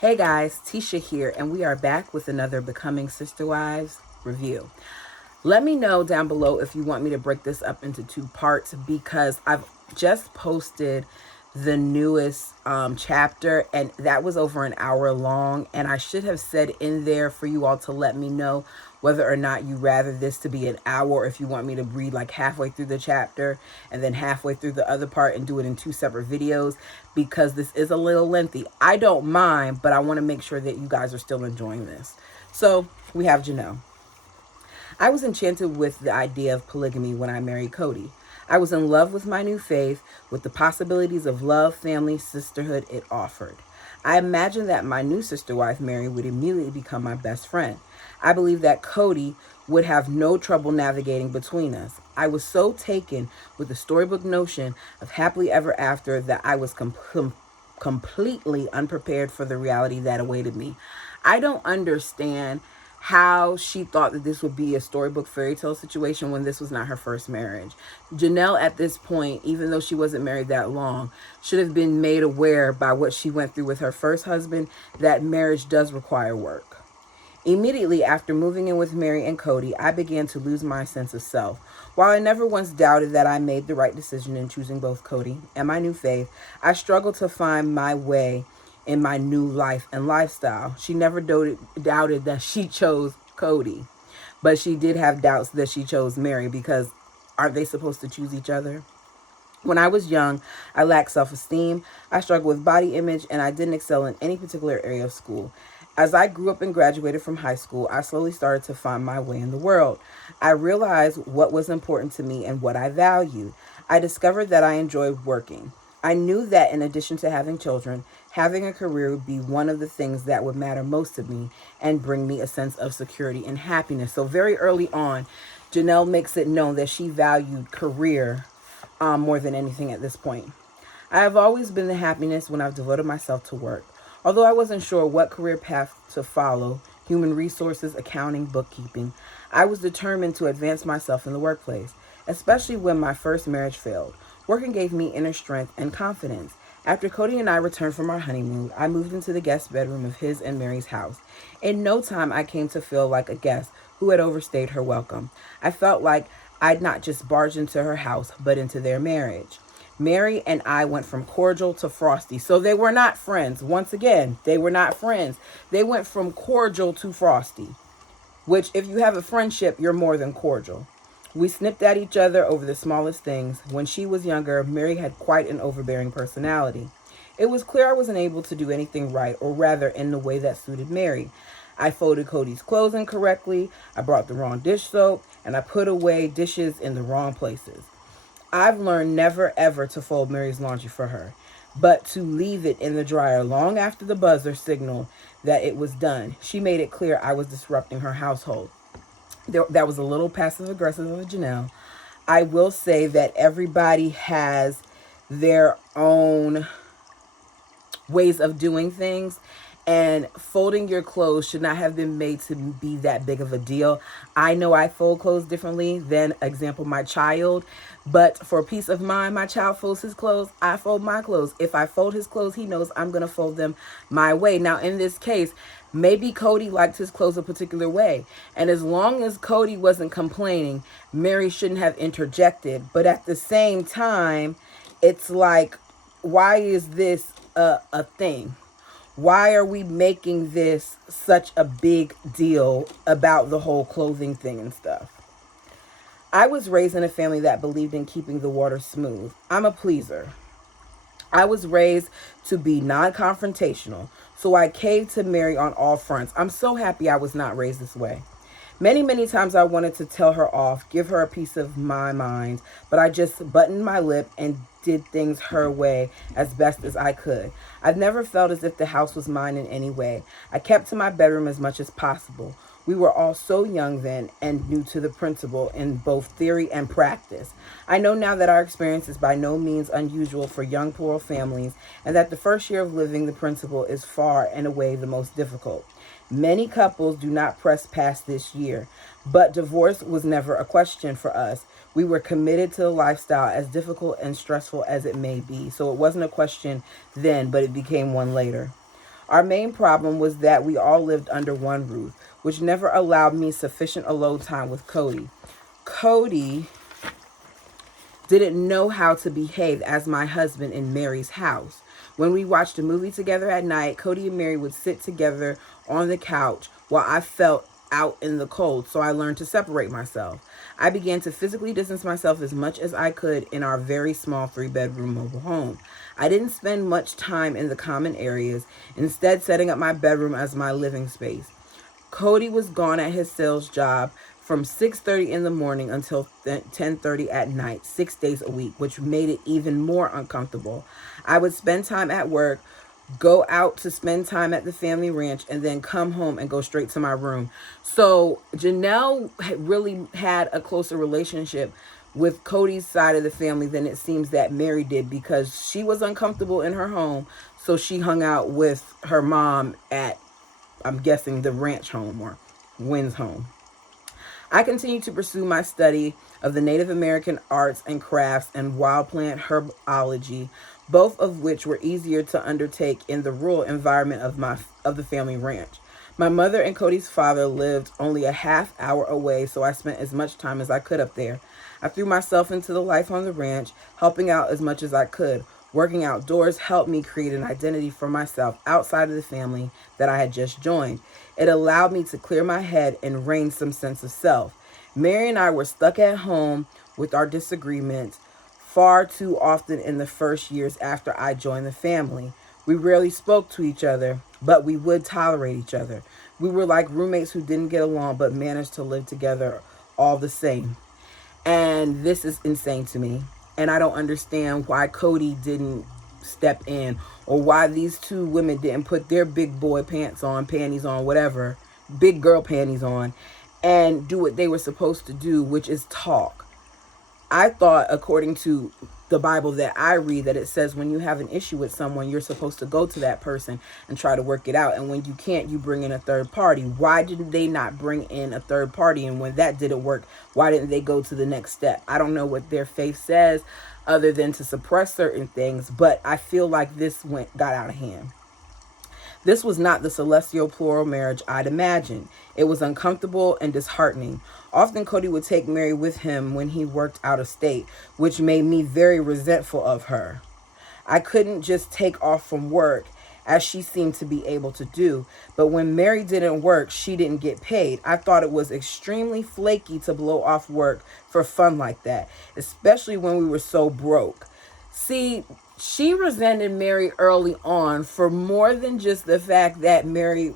Hey guys, Tisha here, and we are back with another Becoming Sister Wives review. Let me know down below if you want me to break this up into two parts because I've just posted the newest chapter, and that was over an hour long, and I should have said in there for you all to let me know whether or not you rather this to be an hour, or if you want me to read like halfway through the chapter and then halfway through the other part and do it in two separate videos, because this is a little lengthy. I don't mind, but I want to make sure that you guys are still enjoying this. So we have Janelle. I was enchanted with the idea of polygamy when I married Cody. I was in love with my new faith, with the possibilities of love, family, sisterhood it offered. I imagined that my new sister wife, Mary, would immediately become my best friend. I believed that Cody would have no trouble navigating between us. I was so taken with the storybook notion of happily ever after that I was completely unprepared for the reality that awaited me. I don't understand how she thought that this would be a storybook fairy tale situation when this was not her first marriage. Janelle, at this point, even though she wasn't married that long, should have been made aware by what she went through with her first husband that marriage does require work. Immediately after moving in with Mary and Cody, I began to lose my sense of self. While I never once doubted that I made the right decision in choosing both Cody and my new faith, I struggled to find my way in my new life and lifestyle. She never doubted that she chose Cody, but she did have doubts that she chose Mary, because aren't they supposed to choose each other? When I was young, I lacked self-esteem, I struggled with body image, and I didn't excel in any particular area of school. As I grew up and graduated from high school, I slowly started to find my way in the world. I realized what was important to me and what I valued. I discovered that I enjoyed working. I knew that in addition to having children, having a career would be one of the things that would matter most to me and bring me a sense of security and happiness. So very early on, Janelle makes it known that she valued career more than anything at this point. I have always been the happiness when I've devoted myself to work. Although I wasn't sure what career path to follow, human resources, accounting, bookkeeping, I was determined to advance myself in the workplace, especially when my first marriage failed. Working gave me inner strength and confidence. After Cody and I returned from our honeymoon, I moved into the guest bedroom of his and Mary's house. In no time, I came to feel like a guest who had overstayed her welcome. I felt like I'd not just barged into her house, but into their marriage. Mary and I went from cordial to frosty. So they were not friends. Once again, they were not friends. They went from cordial to frosty, which, if you have a friendship, you're more than cordial. We snipped at each other over the smallest things. When she was younger, Mary had quite an overbearing personality. It was clear I wasn't able to do anything right, or rather in the way that suited Mary. I folded Cody's clothes incorrectly, I brought the wrong dish soap, and I put away dishes in the wrong places. I've learned never ever to fold Mary's laundry for her, but to leave it in the dryer long after the buzzer signaled that it was done. She made it clear I was disrupting her household. That was a little passive aggressive of Janelle. I will say that everybody has their own ways of doing things, and folding your clothes should not have been made to be that big of a deal. I know I fold clothes differently than, example, my child, but for peace of mind, my child folds his clothes, I fold my clothes. If I fold his clothes, he knows I'm going to fold them my way. Now, in this case, maybe Cody liked his clothes a particular way, and as long as Cody wasn't complaining, Mary shouldn't have interjected. But at the same time, it's like, why is this a thing? Why are we making this such a big deal about the whole clothing thing and stuff? I was raised in a family that believed in keeping the water smooth. I'm a pleaser. I was raised to be non-confrontational, so I caved to Mary on all fronts. I'm so happy I was not raised this way. Many, many times I wanted to tell her off, give her a piece of my mind, but I just buttoned my lip and did things her way as best as I could. I've never felt as if the house was mine in any way. I kept to my bedroom as much as possible. We were all so young then and new to the principle in both theory and practice. I know now that our experience is by no means unusual for young plural families, and that the first year of living the principle is far and away the most difficult. Many couples do not press past this year, but divorce was never a question for us. We were committed to the lifestyle, as difficult and stressful as it may be. So it wasn't a question then, but it became one later. Our main problem was that we all lived under one roof, which never allowed me sufficient alone time with Cody. Cody didn't know how to behave as my husband in Mary's house. When we watched a movie together at night, Cody and Mary would sit together on the couch while I felt out in the cold, so I learned to separate myself. I began to physically distance myself as much as I could in our very small 3-bedroom mobile home. I didn't spend much time in the common areas, instead setting up my bedroom as my living space. Cody was gone at his sales job from 6:30 in the morning until 10:30 at night, 6 days a week, which made it even more uncomfortable. I would spend time at work, go out to spend time at the family ranch, and then come home and go straight to my room. So Janelle really had a closer relationship with Cody's side of the family than it seems that Mary did, because she was uncomfortable in her home, so she hung out with her mom at, I'm guessing, the ranch home or Wynn's home. I continued to pursue my study of the Native American arts and crafts and wild plant herbology, both of which were easier to undertake in the rural environment of the family ranch. My mother and Cody's father lived only a half hour away, so I spent as much time as I could up there. I threw myself into the life on the ranch, helping out as much as I could. Working outdoors helped me create an identity for myself outside of the family that I had just joined. It allowed me to clear my head and regain some sense of self. Mary and I were stuck at home with our disagreements far too often in the first years after I joined the family. We rarely spoke to each other, but we would tolerate each other. We were like roommates who didn't get along but managed to live together all the same. And this is insane to me. And I don't understand why Cody didn't step in, or why these two women didn't put their big boy pants on, panties on, whatever, big girl panties on, and do what they were supposed to do, which is talk. I thought, according to the Bible that I read, that it says when you have an issue with someone, you're supposed to go to that person and try to work it out. And when you can't, you bring in a third party. Why didn't they not bring in a third party? And when that didn't work, why didn't they go to the next step? I don't know what their faith says other than to suppress certain things, but I feel like this got out of hand. This was not the celestial plural marriage I'd imagined. It was uncomfortable and disheartening. Often Cody would take Mary with him when he worked out of state, which made me very resentful of her. I couldn't just take off from work, as she seemed to be able to do, but when Mary didn't work, she didn't get paid. I thought it was extremely flaky to blow off work for fun like that, especially when we were so broke. See, she resented Mary early on for more than just the fact that Mary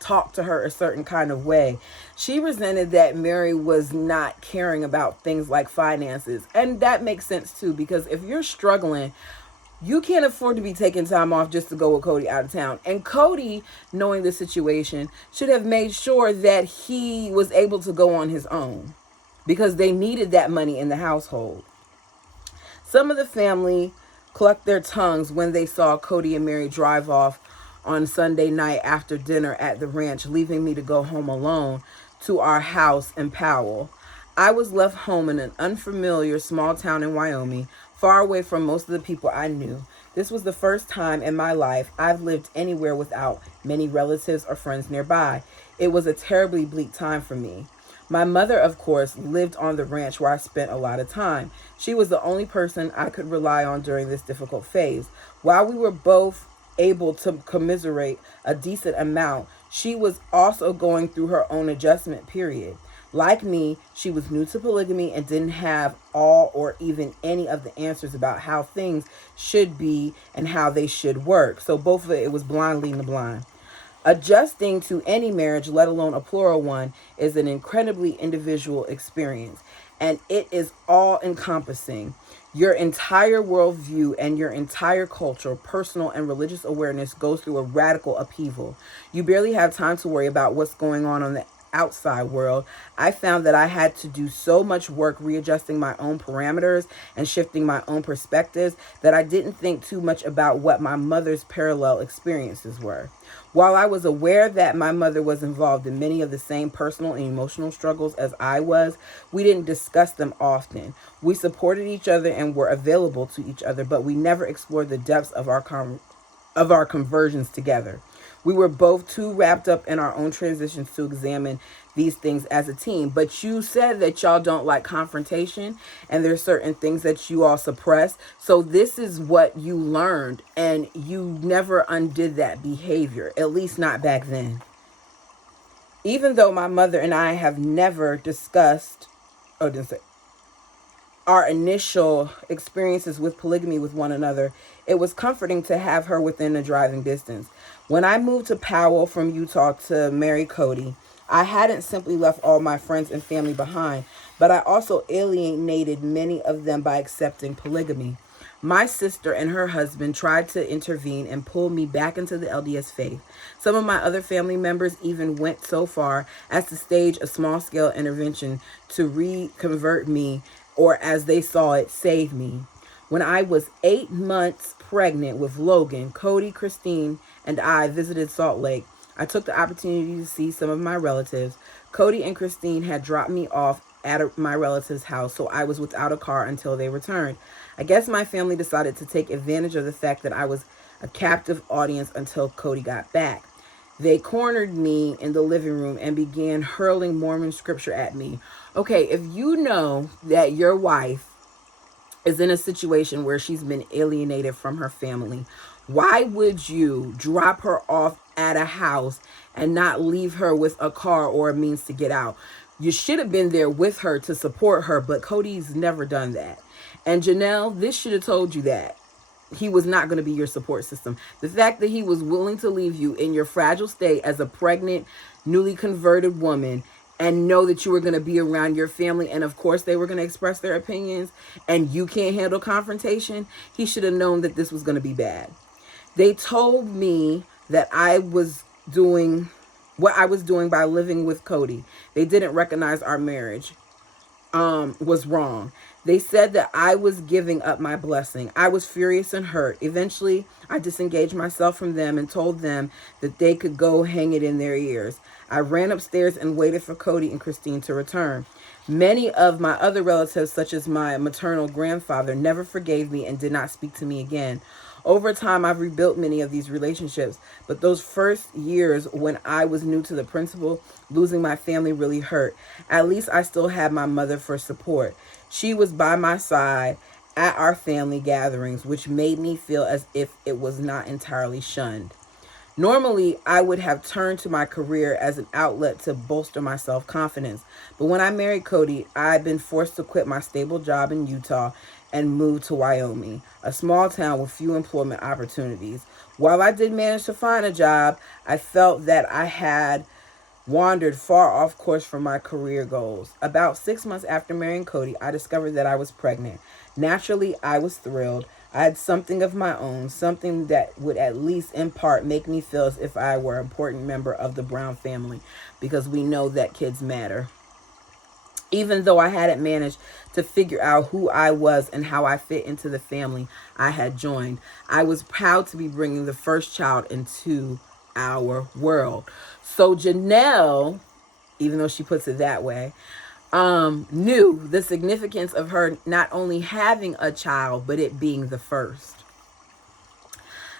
talked to her a certain kind of way. She resented that Mary was not caring about things like finances. And that makes sense too, because if you're struggling, you can't afford to be taking time off just to go with Cody out of town. And Cody, knowing the situation, should have made sure that he was able to go on his own, because they needed that money in the household. Some of the family clucked their tongues when they saw Cody and Mary drive off on Sunday night after dinner at the ranch, leaving me to go home alone to our house in Powell. I was left home in an unfamiliar small town in Wyoming, far away from most of the people I knew. This was the first time in my life I've lived anywhere without many relatives or friends nearby. It was a terribly bleak time for me. My mother, of course, lived on the ranch where I spent a lot of time. She was the only person I could rely on during this difficult phase. While we were both able to commiserate a decent amount, she was also going through her own adjustment period. Like me, she was new to polygamy and didn't have all or even any of the answers about how things should be and how they should work. So both of it was blind leading the blind. Adjusting to any marriage, let alone a plural one, is an incredibly individual experience, and it is all encompassing. Your entire worldview and your entire cultural, personal, and religious awareness goes through a radical upheaval. You barely have time to worry about what's going on the outside world. I found that I had to do so much work readjusting my own parameters and shifting my own perspectives that I didn't think too much about what my mother's parallel experiences were. While I was aware that my mother was involved in many of the same personal and emotional struggles as I was, we didn't discuss them often. We supported each other and were available to each other, but we never explored the depths of our conversions together. We were both too wrapped up in our own transitions to examine these things as a team. But you said that y'all don't like confrontation and there's certain things that you all suppress. So this is what you learned, and you never undid that behavior, at least not back then. Even though my mother and I have never discussed, oh, didn't say, our initial experiences with polygamy with one another, it was comforting to have her within a driving distance. When I moved to Powell from Utah to marry Cody, I hadn't simply left all my friends and family behind, but I also alienated many of them by accepting polygamy. My sister and her husband tried to intervene and pull me back into the LDS faith. Some of my other family members even went so far as to stage a small-scale intervention to reconvert me, or as they saw it, save me. When I was 8 months pregnant with Logan, Cody, Christine, and I visited Salt Lake. I took the opportunity to see some of my relatives. Cody and Christine had dropped me off at my relative's house, so I was without a car until they returned. I guess my family decided to take advantage of the fact that I was a captive audience until Cody got back. They cornered me in the living room and began hurling Mormon scripture at me. Okay, if you know that your wife is in a situation where she's been alienated from her family, why would you drop her off at a house and not leave her with a car or a means to get out? You should have been there with her to support her, but Cody's never done that. And Janelle, this should have told you that he was not going to be your support system. The fact that he was willing to leave you in your fragile state as a pregnant, newly converted woman and know that you were going to be around your family, and of course they were going to express their opinions, and you can't handle confrontation, he should have known that this was going to be bad. They told me that I was doing what I was doing by living with Cody. They didn't recognize our marriage was wrong. They said that I was giving up my blessing. I was furious and hurt. Eventually, I disengaged myself from them and told them that they could go hang it in their ears. I ran upstairs and waited for Cody and Christine to return. Many of my other relatives, such as my maternal grandfather, never forgave me and did not speak to me again. Over time, I've rebuilt many of these relationships, but those first years when I was new to the principle, losing my family really hurt. At least I still had my mother for support. She was by my side at our family gatherings, which made me feel as if it was not entirely shunned. Normally, I would have turned to my career as an outlet to bolster my self-confidence. But when I married Cody, I'd been forced to quit my stable job in Utah and move to Wyoming, a small town with few employment opportunities. While I did manage to find a job, I felt that I had wandered far off course from my career goals. About 6 months after marrying Cody, I discovered that I was pregnant. Naturally, I was thrilled. I had something of my own, something that would at least in part make me feel as if I were an important member of the Brown family, because we know that kids matter. Even though I hadn't managed to figure out who I was and how I fit into the family I had joined, I was proud to be bringing the first child into our world. So Janelle, even though she puts it that way, knew the significance of her not only having a child, but it being the first.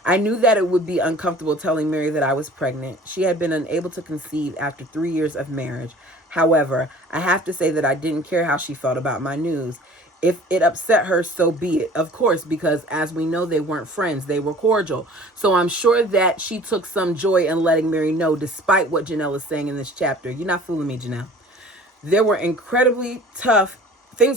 I knew that it would be uncomfortable telling Mary that I was pregnant. She had been unable to conceive after 3 years of marriage. However, I have to say that I didn't care how she felt about my news. If it upset her, so be it. Of course, because as we know, they weren't friends. They were cordial. So I'm sure that she took some joy in letting Mary know, despite what Janelle is saying in this chapter. You're not fooling me, Janelle. Things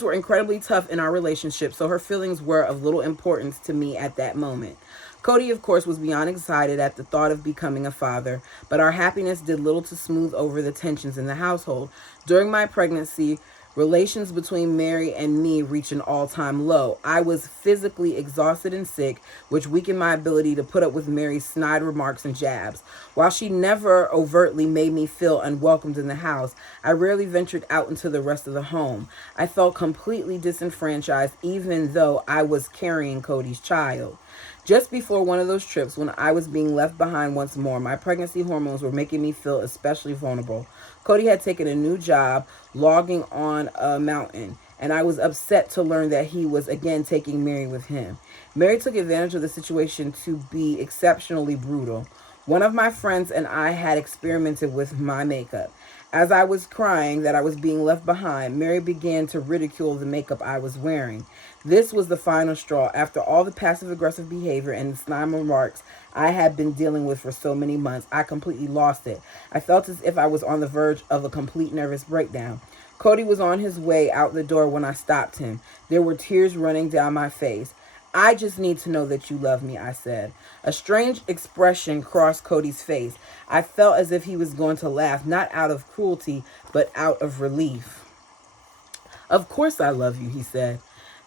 were incredibly tough in our relationship, so her feelings were of little importance to me at that moment. Cody, of course, was beyond excited at the thought of becoming a father, but our happiness did little to smooth over the tensions in the household. During my pregnancy, relations between Mary and me reached an all-time low. I was physically exhausted and sick, which weakened my ability to put up with Mary's snide remarks and jabs. While she never overtly made me feel unwelcomed in the house, I rarely ventured out into the rest of the home. I felt completely disenfranchised, even though I was carrying Cody's child. Just before one of those trips, when I was being left behind once more, my pregnancy hormones were making me feel especially vulnerable. Cody had taken a new job, logging on a mountain, and I was upset to learn that he was again taking Mary with him. Mary took advantage of the situation to be exceptionally brutal. One of my friends and I had experimented with my makeup. As I was crying that I was being left behind, Mary began to ridicule the makeup I was wearing. This was the final straw. After all the passive aggressive behavior and the snide remarks I had been dealing with for so many months, I completely lost it. I felt as if I was on the verge of a complete nervous breakdown. Cody was on his way out the door when I stopped him. There were tears running down my face. I just need to know that you love me, I said. A strange expression crossed Cody's face. I felt as if he was going to laugh, not out of cruelty, but out of relief. Of course I love you, he said.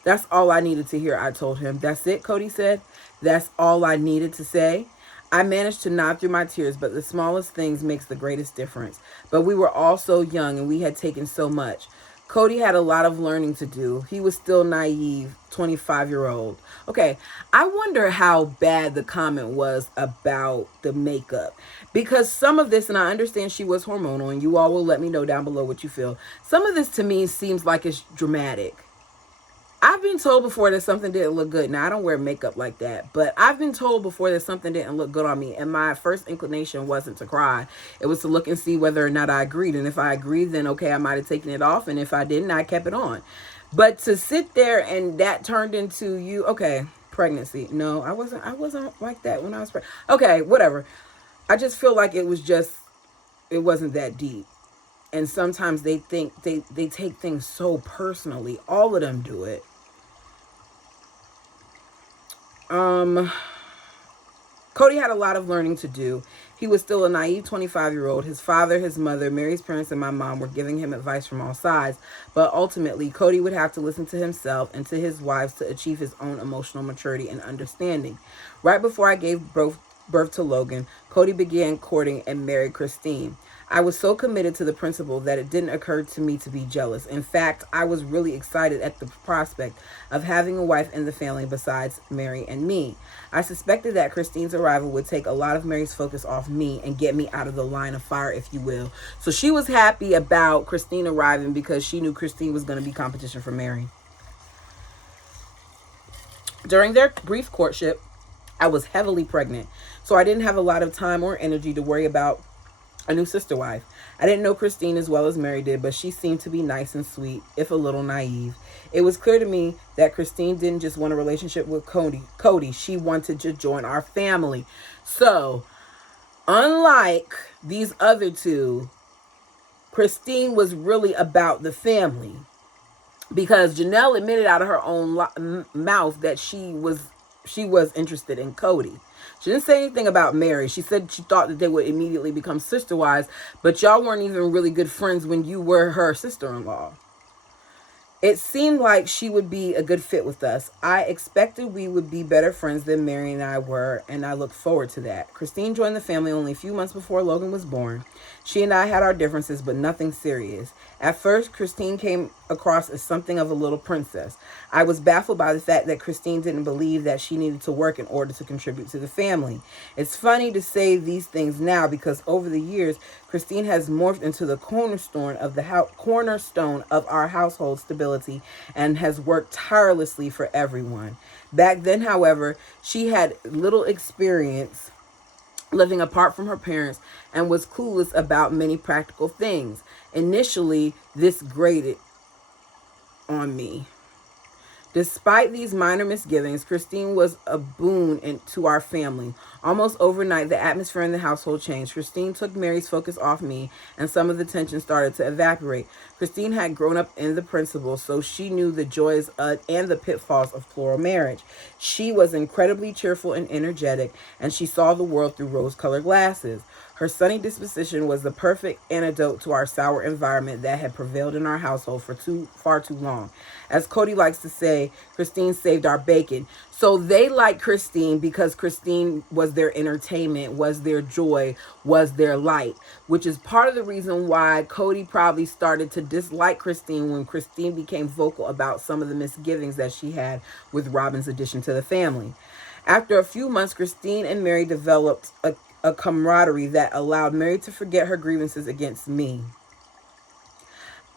That's all I needed to hear, I told him. That's it, Cody said. That's all I needed to say. I managed to nod through my tears, but the smallest things makes the greatest difference. But we were all so young and we had taken so much. Cody had a lot of learning to do. He was still naive, 25-year-old. Okay, I wonder how bad the comment was about the makeup. Because some of this, and I understand she was hormonal, and you all will let me know down below what you feel. Some of this to me seems like it's dramatic. I've been told before that something didn't look good. Now, I don't wear makeup like that, but I've been told before that something didn't look good on me, and my first inclination wasn't to cry. It was to look and see whether or not I agreed, and if I agreed, then okay, I might have taken it off, and if I didn't, I kept it on. But to sit there and that turned into you, okay, pregnancy. No, I wasn't like that when I was pregnant. Okay, whatever. I just feel like it wasn't that deep. And sometimes they think they take things so personally. All of them do it. Cody had a lot of learning to do. He was still a naive 25-year-old. His father, his mother, Mary's parents, and my mom were giving him advice from all sides. But ultimately, Cody would have to listen to himself and to his wives to achieve his own emotional maturity and understanding. Right before I gave birth to Logan, Cody began courting and married Christine. I was so committed to the principle that it didn't occur to me to be jealous. In fact, I was really excited at the prospect of having a wife in the family besides Mary and me. I suspected that Christine's arrival would take a lot of Mary's focus off me and get me out of the line of fire, if you will. So she was happy about Christine arriving because she knew Christine was going to be competition for Mary. During their brief courtship, I was heavily pregnant, so I didn't have a lot of time or energy to worry about a new sister wife. I didn't know Christine as well as Mary did, but she seemed to be nice and sweet, if a little naive. It was clear to me that Christine didn't just want a relationship with Cody. She wanted to join our family. So, unlike these other two, Christine was really about the family. Because Janelle admitted out of her own mouth that she was interested in Cody. She didn't say anything about Mary. She said she thought that they would immediately become sister wives, but y'all weren't even really good friends when you were her sister-in-law. It seemed like she would be a good fit with us. I expected we would be better friends than Mary and I were, and I looked forward to that. Christine joined the family only a few months before Logan was born. She and I had our differences, but nothing serious. At first, Christine came across as something of a little princess. I was baffled by the fact that Christine didn't believe that she needed to work in order to contribute to the family. It's funny to say these things now because over the years, Christine has morphed into the cornerstone of our household stability and has worked tirelessly for everyone. Back then, however, she had little experience living apart from her parents and was clueless about many practical things. Initially, this grated on me. Despite these minor misgivings, Christine was a boon to our family. Almost overnight, the atmosphere in the household changed. Christine took Mary's focus off me, and some of the tension started to evaporate. Christine had grown up in the principles, so she knew the joys and the pitfalls of plural marriage. She was incredibly cheerful and energetic, and she saw the world through rose-colored glasses. Her sunny disposition was the perfect antidote to our sour environment that had prevailed in our household for far too long. As Cody likes to say, Christine saved our bacon. So they liked Christine because Christine was their entertainment, was their joy, was their light, which is part of the reason why Cody probably started to dislike Christine when Christine became vocal about some of the misgivings that she had with Robin's addition to the family. After a few months, Christine and Mary developed a camaraderie that allowed Mary to forget her grievances against me.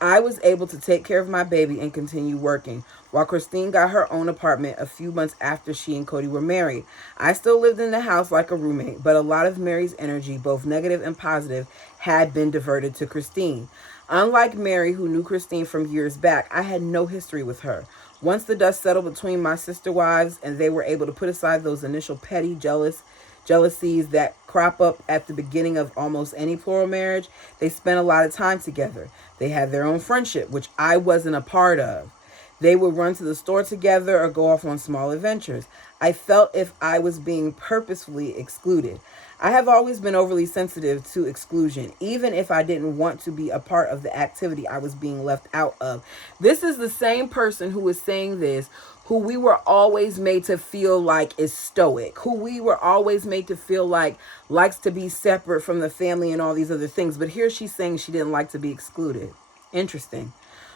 I was able to take care of my baby and continue working, while Christine got her own apartment a few months after she and Cody were married. I still lived in the house like a roommate, but a lot of Mary's energy, both negative and positive, had been diverted to Christine. Unlike Mary, who knew Christine from years back, I had no history with her. Once the dust settled between my sister wives and they were able to put aside those initial petty jealousies that crop up at the beginning of almost any plural marriage, they spent a lot of time together. They had their own friendship, which I wasn't a part of. They would run to the store together or go off on small adventures. I felt if I was being purposefully excluded. I have always been overly sensitive to exclusion, even if I didn't want to be a part of the activity I was being left out of. This is the same person who is saying this, who we were always made to feel like is stoic, who we were always made to feel like likes to be separate from the family and all these other things. But here she's saying she didn't like to be excluded. Interesting.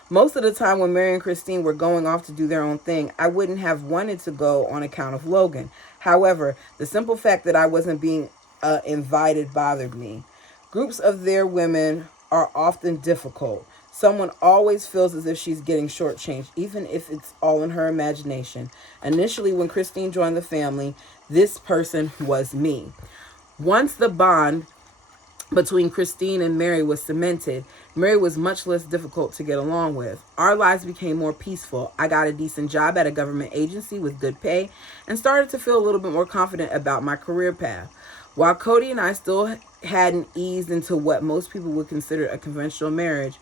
Most of the time when Mary and Christine were going off to do their own thing, I wouldn't have wanted to go on account of Logan. However, the simple fact that I wasn't being invited bothered me. Groups of their women are often difficult. Someone always feels as if she's getting shortchanged, even if it's all in her imagination. Initially, when Christine joined the family, this person was me. Once the bond between Christine and Mary was cemented, Mary was much less difficult to get along with. Our lives became more peaceful. I got a decent job at a government agency with good pay and started to feel a little bit more confident about my career path. While Cody and I still hadn't eased into what most people would consider a conventional marriage,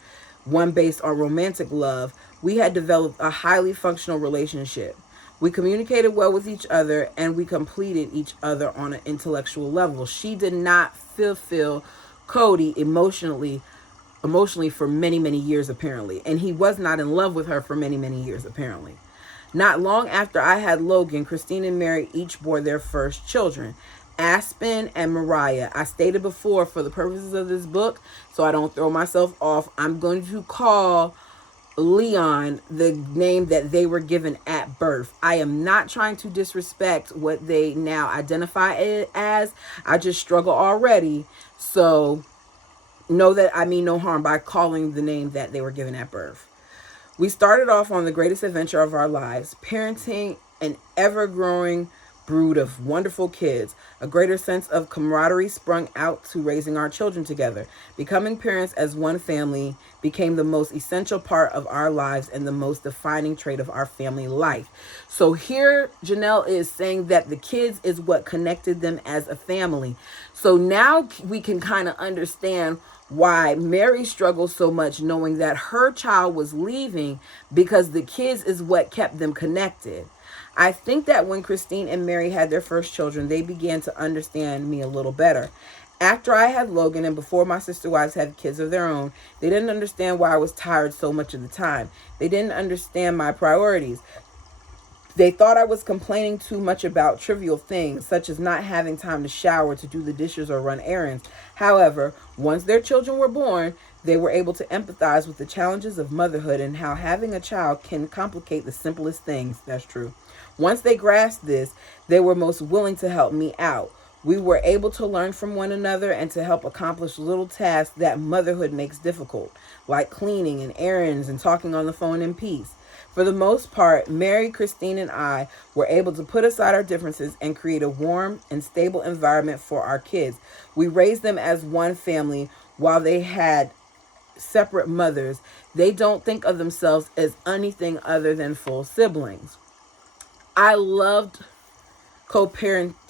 one based on romantic love, we had developed a highly functional relationship. We communicated well with each other and we completed each other on an intellectual level. She did not fulfill Cody emotionally for many, many years, apparently. And he was not in love with her for many, many years, apparently. Not long after I had Logan, Christine and Mary each bore their first children, Aspen and Mariah. I stated before, for the purposes of this book, so I don't throw myself off, I'm going to call Leon the name that they were given at birth. I am not trying to disrespect what they now identify it as. I just struggle already. So know that I mean no harm by calling the name that they were given at birth. We started off on the greatest adventure of our lives, parenting an ever-growing brood of wonderful kids. A greater sense of camaraderie sprung out to raising our children together. Becoming parents as one family became the most essential part of our lives and the most defining trait of our family life. So here Janelle is saying that the kids is what connected them as a family. So now we can kind of understand why Mary struggles so much knowing that her child was leaving, because the kids is what kept them connected. I think that when Christine and Mary had their first children, they began to understand me a little better. After I had Logan and before my sister wives had kids of their own, they didn't understand why I was tired so much of the time. They didn't understand my priorities. They thought I was complaining too much about trivial things, such as not having time to shower, to do the dishes, or run errands. However, once their children were born, they were able to empathize with the challenges of motherhood and how having a child can complicate the simplest things. That's true. Once they grasped this, they were most willing to help me out. We were able to learn from one another and to help accomplish little tasks that motherhood makes difficult, like cleaning and errands and talking on the phone in peace. For the most part, Mary, Christine, and I were able to put aside our differences and create a warm and stable environment for our kids. We raised them as one family while they had separate mothers. They don't think of themselves as anything other than full siblings. I loved co-parenting.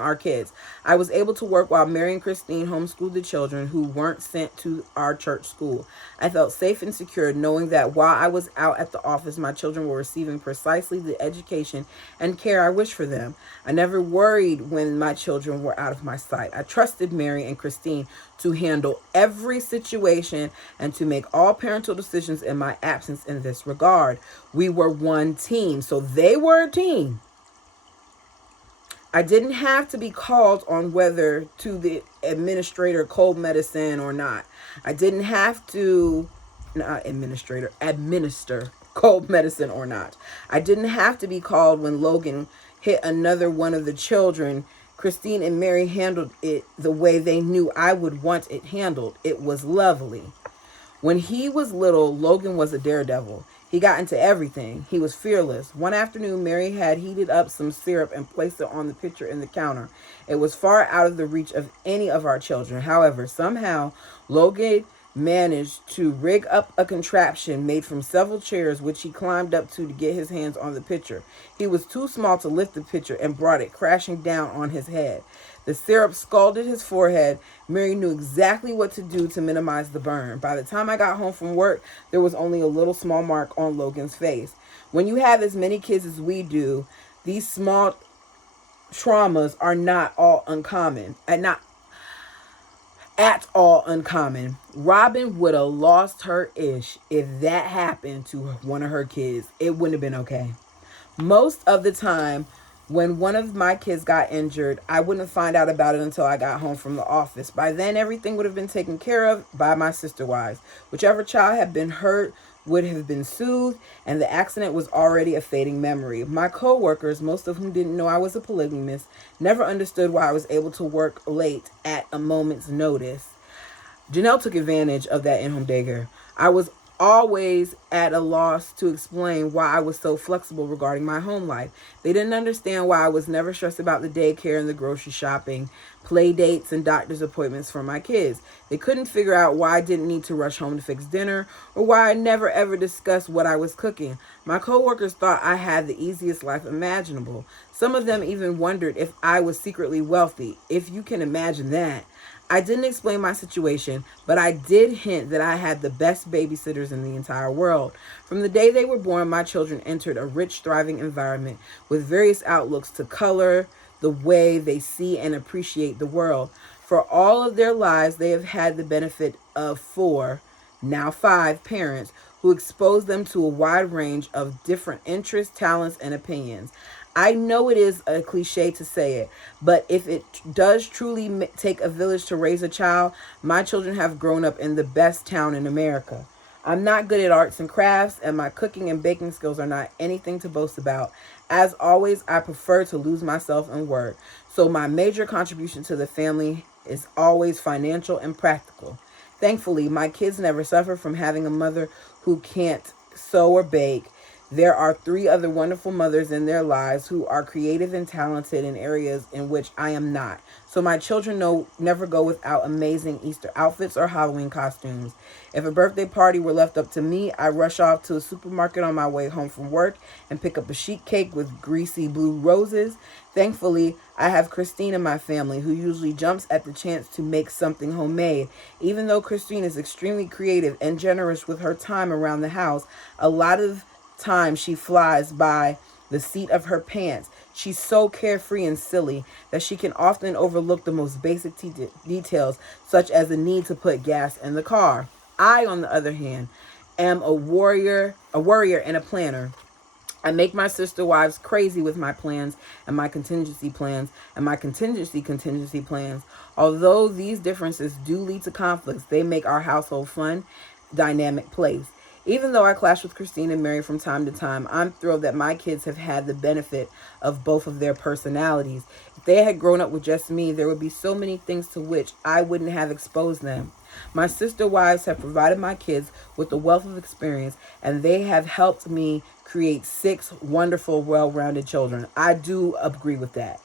Our kids. I was able to work while Mary and Christine homeschooled the children who weren't sent to our church school. I felt safe and secure knowing that while I was out at the office, my children were receiving precisely the education and care I wished for them. I never worried when my children were out of my sight. I trusted Mary and Christine to handle every situation and to make all parental decisions in my absence in this regard. We were one team, so they were a team. I didn't have to be called on whether to the administrator cold medicine or not. I didn't have to administer cold medicine or not. I didn't have to be called when Logan hit another one of the children. Christine and Mary handled it the way they knew I would want it handled. It was lovely. When he was little, Logan was a daredevil. He got into everything. He was fearless. One afternoon, Mary had heated up some syrup and placed it on the pitcher in the counter. It was far out of the reach of any of our children. However, somehow, Logan managed to rig up a contraption made from several chairs, which he climbed up to get his hands on the pitcher. He was too small to lift the pitcher and brought it crashing down on his head. The syrup scalded his forehead. Mary knew exactly what to do to minimize the burn. By the time I got home from work, there was only a little small mark on Logan's face. When you have as many kids as we do, these small traumas are not all uncommon, and not at all uncommon. Robin would have lost her ish if that happened to one of her kids. It wouldn't have been okay. Most of the time, when one of my kids got injured, I wouldn't find out about it until I got home from the office. By then, everything would have been taken care of by my sister wives. Whichever child had been hurt would have been soothed, and the accident was already a fading memory. My co-workers, most of whom didn't know I was a polygamist, never understood why I was able to work late at a moment's notice. Janelle took advantage of that in-home daycare. I was always at a loss to explain why I was so flexible regarding my home life. They didn't understand why I was never stressed about the daycare and the grocery shopping, play dates, and doctor's appointments for my kids. They couldn't figure out why I didn't need to rush home to fix dinner, or why I never ever discussed what I was cooking. My coworkers thought I had the easiest life imaginable. Some of them even wondered if I was secretly wealthy, if you can imagine that. I didn't explain my situation, but I did hint that I had the best babysitters in the entire world. From the day they were born, my children entered a rich, thriving environment with various outlooks to color the way they see and appreciate the world. For all of their lives, they have had the benefit of 4, now 5 parents who exposed them to a wide range of different interests, talents, and opinions. I know it is a cliche to say it, but if it does truly take a village to raise a child, my children have grown up in the best town in America. I'm not good at arts and crafts, and my cooking and baking skills are not anything to boast about. As always, I prefer to lose myself in work. So my major contribution to the family is always financial and practical. Thankfully, my kids never suffer from having a mother who can't sew or bake. There are 3 other wonderful mothers in their lives who are creative and talented in areas in which I am not. So my children never go without amazing Easter outfits or Halloween costumes. If a birthday party were left up to me, I rush off to a supermarket on my way home from work and pick up a sheet cake with greasy blue roses. Thankfully, I have Christine in my family, who usually jumps at the chance to make something homemade. Even though Christine is extremely creative and generous with her time around the house, a lot of time she flies by the seat of her pants. She's so carefree and silly that she can often overlook the most basic details, such as the need to put gas in the car. I, on the other hand, am a warrior and a planner. I make my sister wives crazy with my plans and my contingency plans and my contingency plans. Although these differences do lead to conflicts, they make our household fun, dynamic place. Even though I clash with Christine and Mary from time to time, I'm thrilled that my kids have had the benefit of both of their personalities. If they had grown up with just me, there would be so many things to which I wouldn't have exposed them. My sister wives have provided my kids with a wealth of experience, and they have helped me create 6 wonderful, well-rounded children. I do agree with that.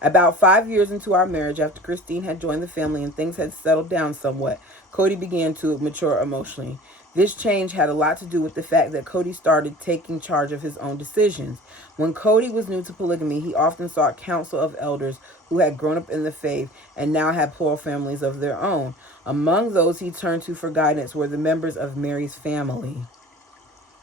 About 5 years into our marriage, after Christine had joined the family and things had settled down somewhat, Cody began to mature emotionally. This change had a lot to do with the fact that Cody started taking charge of his own decisions. When Cody was new to polygamy, he often sought counsel of elders who had grown up in the faith and now had plural families of their own. Among those he turned to for guidance were the members of Mary's family.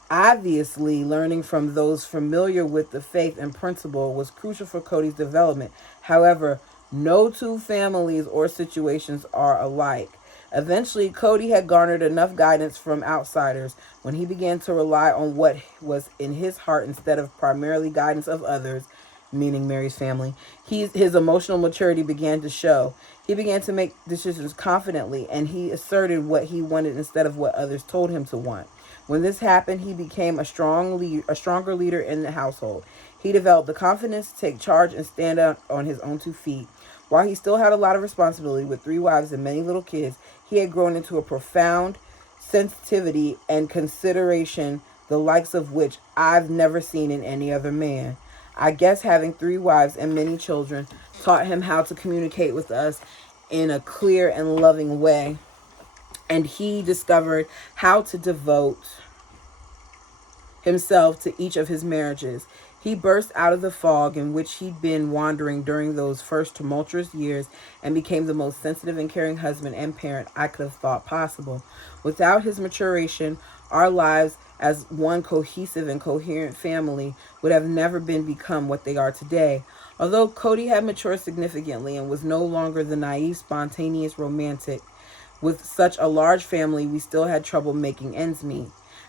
Obviously, learning from those familiar with the faith and principle was crucial for Cody's development. However, no 2 families or situations are alike. Eventually, Cody had garnered enough guidance from outsiders when he began to rely on what was in his heart instead of primarily guidance of others, meaning Mary's family. His emotional maturity began to show. He began to make decisions confidently, and he asserted what he wanted instead of what others told him to want. When this happened, he became a stronger leader in the household. He developed the confidence to take charge and stand up on his own 2 feet. While he still had a lot of responsibility with 3 wives and many little kids, he had grown into a profound sensitivity, and consideration, the likes of which I've never seen in any other man. I guess having 3 wives and many children taught him how to communicate with us in a clear and loving way. And he discovered how to devote himself to each of his marriages. He burst out of the fog in which he'd been wandering during those first tumultuous years and became the most sensitive and caring husband and parent I could have thought possible. Without his maturation, our lives as one cohesive and coherent family would have never been become what they are today. Although Cody had matured significantly and was no longer the naive, spontaneous romantic, with such a large family, we still had trouble making ends meet.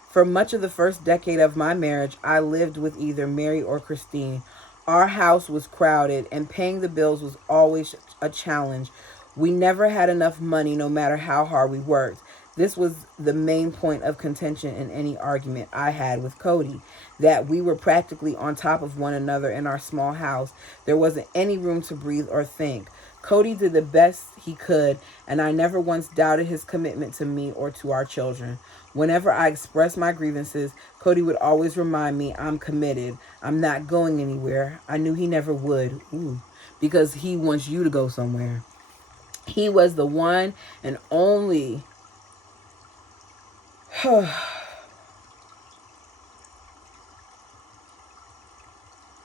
For much of the first decade of my marriage, I lived with either Mary or Christine. Our house was crowded, and paying the bills was always a challenge. We never had enough money, no matter how hard we worked. This was the main point of contention in any argument I had with Cody, that we were practically on top of one another in our small house. There wasn't any room to breathe or think. Cody did the best he could, and I never once doubted his commitment to me or to our children. Whenever I expressed my grievances, Cody would always remind me I'm committed. I'm not going anywhere. I knew he never would. Because he wants you to go somewhere. He was the one and only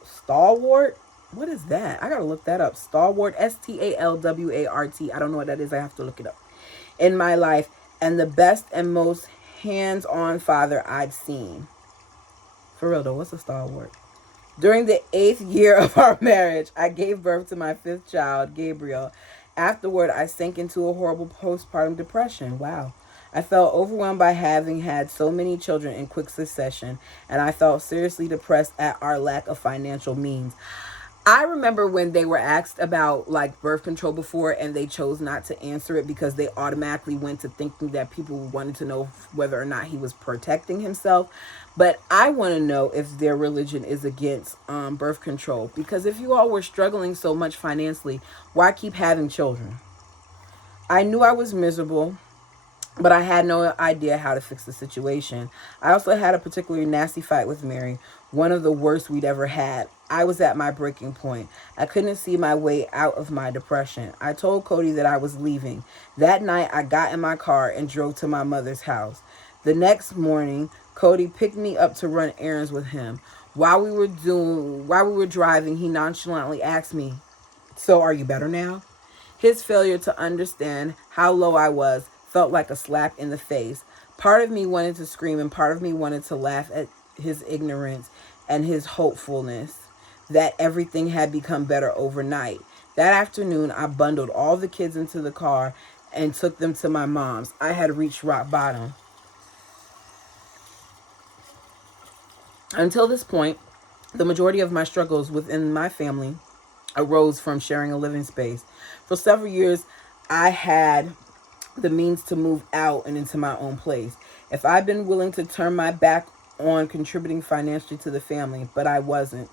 stalwart. What is that? I gotta look that up. Stalwart, Stalwart. I don't know what that is. I have to look it up. In my life, and the best and most hands-on father I'd seen. For real though, what's a stalwart? During the 8th year of our marriage, I gave birth to my 5th child, Gabriel. Afterward, I sank into a horrible postpartum depression. Wow. I felt overwhelmed by having had so many children in quick succession, and I felt seriously depressed at our lack of financial means. I remember when they were asked about like birth control before, and they chose not to answer it because they automatically went to thinking that people wanted to know whether or not he was protecting himself. But I want to know if their religion is against birth control, because if you all were struggling so much financially, why keep having children? I knew I was miserable, but I had no idea how to fix the situation. I also had a particularly nasty fight with Mary, one of the worst we'd ever had. I was at my breaking point. I couldn't see my way out of my depression. I told Cody that I was leaving. That night, I got in my car and drove to my mother's house. The next morning, Cody picked me up to run errands with him. While we were driving, he nonchalantly asked me, "So are you better now?" His failure to understand how low I was felt like a slap in the face. Part of me wanted to scream, and part of me wanted to laugh at his ignorance and his hopefulness that everything had become better overnight. That afternoon, I bundled all the kids into the car and took them to my mom's. I had reached rock bottom. Until this point, the majority of my struggles within my family arose from sharing a living space. For several years, I had the means to move out and into my own place. If I'd been willing to turn my back on contributing financially to the family, but I wasn't.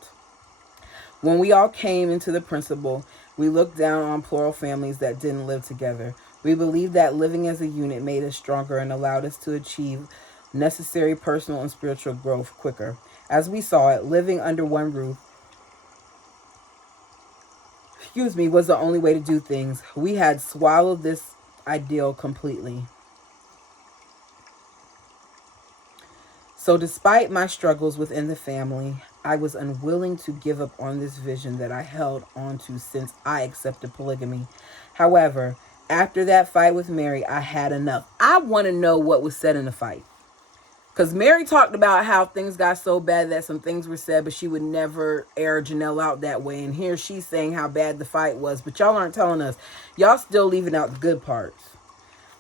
When we all came into the principle, we looked down on plural families that didn't live together. We believed that living as a unit made us stronger and allowed us to achieve necessary personal and spiritual growth quicker. As we saw it, living under one roof, was the only way to do things. We had swallowed this ideal completely. So despite my struggles within the family, I was unwilling to give up on this vision that I held onto since I accepted polygamy. However, after that fight with Mary, I had enough. I want to know what was said in the fight. Because Mary talked about how things got so bad that some things were said, but she would never air Janelle out that way. And here she's saying how bad the fight was, but y'all aren't telling us. Y'all still leaving out the good parts.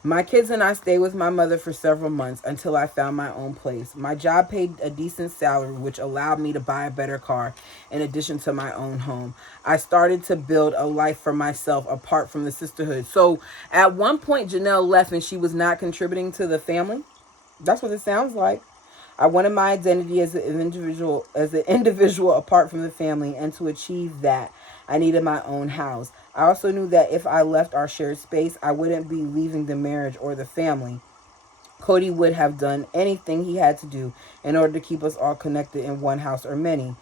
My kids and I stayed with my mother for several months until I found my own place. My job paid a decent salary, which allowed me to buy a better car in addition to my own home. I started to build a life for myself apart from the sisterhood. So at one point, Janelle left and she was not contributing to the family. That's what it sounds like. I wanted my identity as an individual apart from the family, and to achieve that, I needed my own house. I also knew that if I left our shared space, I wouldn't be leaving the marriage or the family. Cody would have done anything he had to do in order to keep us all connected in one house or many.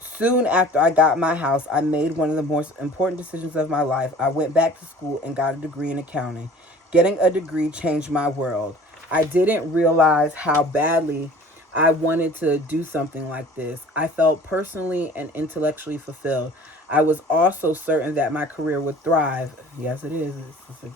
Soon after I got my house, I made one of the most important decisions of my life. I went back to school and got a degree in accounting. Getting a degree changed my world. I didn't realize how badly I wanted to do something like this. I felt personally and intellectually fulfilled. I was also certain that my career would thrive. Yes, it is. It's like,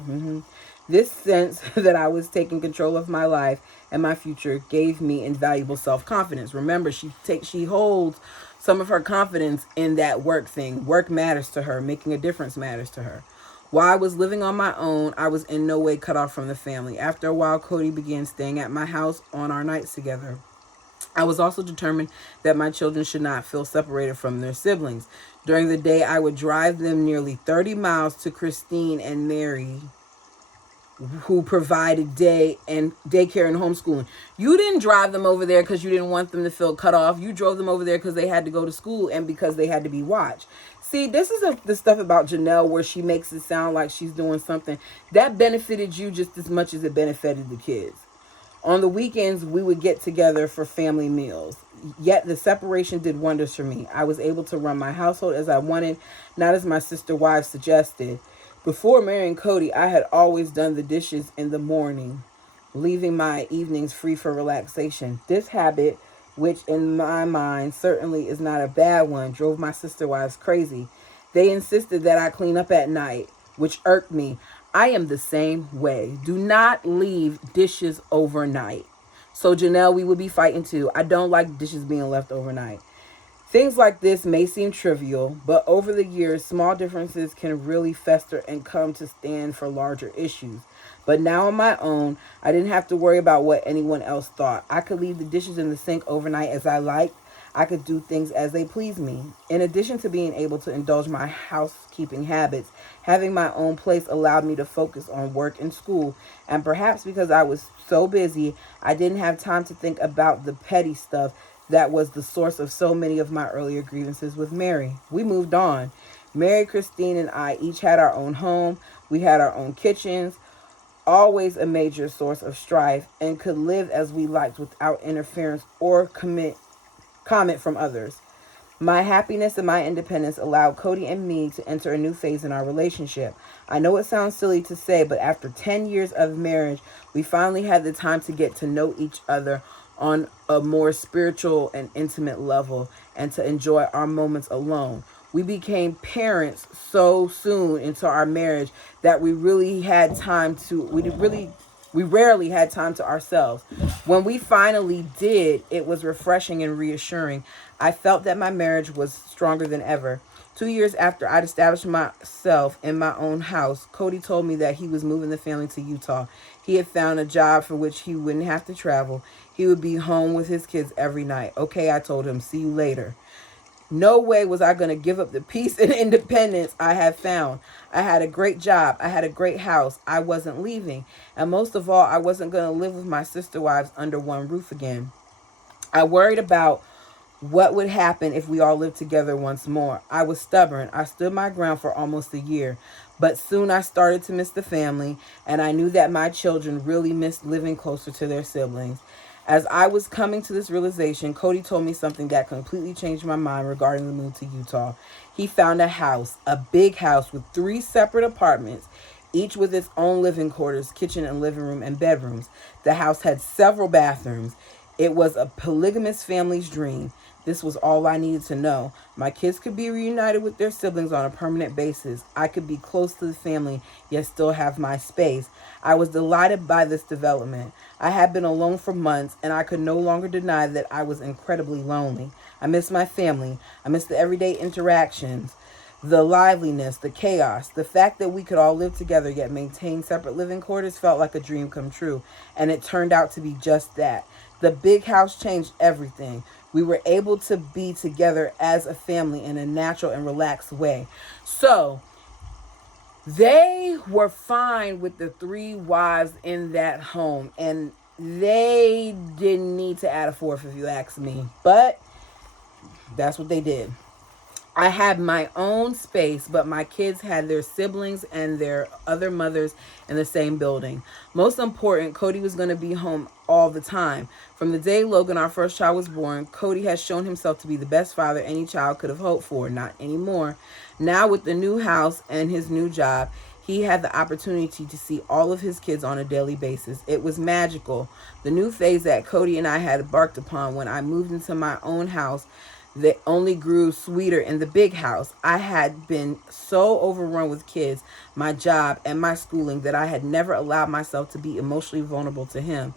This sense that I was taking control of my life and my future gave me invaluable self-confidence. Remember, she holds some of her confidence in that work thing. Work matters to her. Making a difference matters to her. While I was living on my own, I was in no way cut off from the family. After a while, Cody began staying at my house on our nights together. I was also determined that my children should not feel separated from their siblings. During the day, I would drive them nearly 30 miles to Christine and Mary, who provided daycare and homeschooling. You didn't drive them over there because you didn't want them to feel cut off. You drove them over there because they had to go to school and because they had to be watched. See, this is the stuff about Janelle where she makes it sound like she's doing something that benefited you just as much as it benefited the kids. On the weekends, we would get together for family meals. Yet the separation did wonders for me. I was able to run my household as I wanted, not as my sister wives suggested. Before marrying Cody, I had always done the dishes in the morning, leaving my evenings free for relaxation. This habit, which in my mind certainly is not a bad one, drove my sister wives crazy. They insisted that I clean up at night, which irked me. I am the same way. Do not leave dishes overnight. So Janelle, we would be fighting too. I don't like dishes being left overnight. Things like this may seem trivial, but over the years, small differences can really fester and come to stand for larger issues. But now on my own, I didn't have to worry about what anyone else thought. I could leave the dishes in the sink overnight as I liked. I could do things as they pleased me. In addition to being able to indulge my housekeeping habits, having my own place allowed me to focus on work and school. And perhaps because I was so busy, I didn't have time to think about the petty stuff that was the source of so many of my earlier grievances with Mary. We moved on. Mary, Christine, and I each had our own home. We had our own kitchens, always a major source of strife, and could live as we liked without interference or comment from others. My happiness and my independence allowed Cody and me to enter a new phase in our relationship. I know it sounds silly to say, but after 10 years of marriage, we finally had the time to get to know each other on a more spiritual and intimate level and to enjoy our moments alone. We became parents so soon into our marriage that we rarely had time to ourselves. When we finally did, it was refreshing and reassuring. I felt that my marriage was stronger than ever. 2 years after I'd established myself in my own house, Cody told me that he was moving the family to Utah. He had found a job for which he wouldn't have to travel. He would be home with his kids every night. Okay, I told him, see you later. No way was I going to give up the peace and independence I had found. I had a great job. I had a great house. I wasn't leaving. And most of all, I wasn't going to live with my sister wives under one roof again. I worried about what would happen if we all lived together once more. I was stubborn. I stood my ground for almost a year. But soon I started to miss the family, and I knew that my children really missed living closer to their siblings. As I was coming to this realization, Cody told me something that completely changed my mind regarding the move to Utah. He found a house, a big house with 3 separate apartments, each with its own living quarters, kitchen and living room and bedrooms. The house had several bathrooms. It was a polygamous family's dream. This was all I needed to know. My kids could be reunited with their siblings on a permanent basis. I could be close to the family, yet still have my space. I was delighted by this development. I had been alone for months, and I could no longer deny that I was incredibly lonely. I missed my family. I missed the everyday interactions, the liveliness, the chaos. The fact that we could all live together yet maintain separate living quarters felt like a dream come true, and it turned out to be just that. The big house changed everything. We were able to be together as a family in a natural and relaxed way. So they were fine with the 3 wives in that home, and they didn't need to add a 4th if you ask me, but that's what they did. I had my own space, but my kids had their siblings and their other mothers in the same building. Most important, Cody was going to be home all the time. From the day Logan, our first child, was born, Cody has shown himself to be the best father any child could have hoped for. Not anymore. Now, with the new house and his new job, he had the opportunity to see all of his kids on a daily basis. It was magical. The new phase that Cody and I had embarked upon when I moved into my own house that only grew sweeter in the big house. I had been so overrun with kids, my job, and my schooling that I had never allowed myself to be emotionally vulnerable to him.